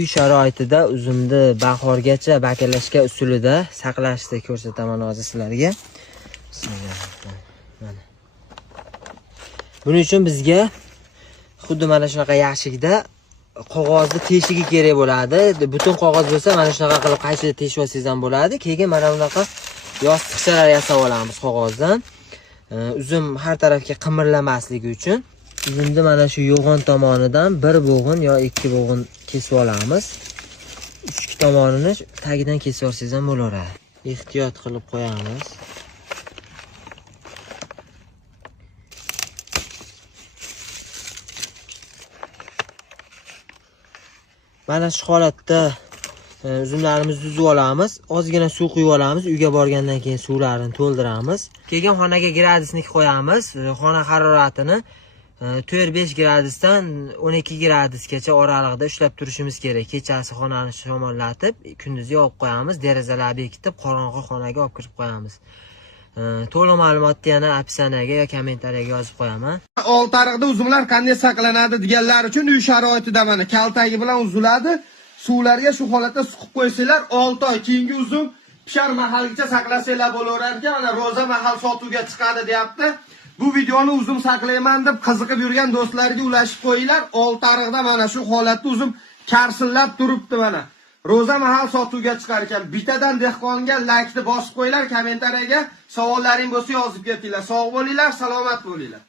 Uy sharoitida uzumni bahorgacha bakalashga usulida saqlashni ko'rsataman hozir sizlarga. Mana. Buning uchun bizga xuddi mana shunaqa yaxshigida qog'ozni teshigi kerak bo'ladi. Butun qog'oz bo'lsa mana shunaqa qilib qaychida teshib olsangiz ham bo'ladi. Keyin mana bunaqa yostiqchalar yasab olamiz qog'ozdan. Uzum har tarafga qimirlamasligi uchun uzumni mana shu yo'g'on tomonidan bir bo'g'in yo ikki bo'g'in kesib olamiz. Ikki tomonini tagidan kesib olsangiz ham bo'laveradi. Ehtiyot qilib qo'yamiz. Mana shu holatda uzumlarimizni yuzib olamiz. Ozgina suv quyib olamiz. Uyga borgandan keyin suvlarini to'ldiramiz. Keyin xonaga gradusnik qo'yamiz. Xona haroratini 4-5 gradusdan 12 gradusgacha oralig'ida ushlab turishimiz kerak. Kechasi xonani shamollatib, kunduzi yopib qo'yamiz. Derazalarni bekitib, qorong'i xonaga olib kirib qo'yamiz. To'liq ma'lumotni yana opsiyaga yoki kommentariyaga yozib qo'yaman. Oltariqda uzumlar qanday saqlanadi deganlar uchun uy sharoitida mana kaltagi bilan uziladi. Suvlarga shu holatda suqib qo'ysanglar 6 oy keyingi uzum pishar mahalgacha saqlasanglar bo'laverar ekan. Mana ro'za mahal sotuvga chiqadi deyapti. Bu videoni uzum saqlayman deb qiziqib yurgan do'stlarga ulashib qo'yinglar. Oltariqda mana shu holatda uzum karsillab turibdi mana. Ro'za mahal sotuvga chiqar ekan. Bitadan dehqonga like ni bosib qo'yinglar, kommentariyaga savollaring bo'lsa yozib ketinglar. Sog' bo'linglar, salomat bo'linglar.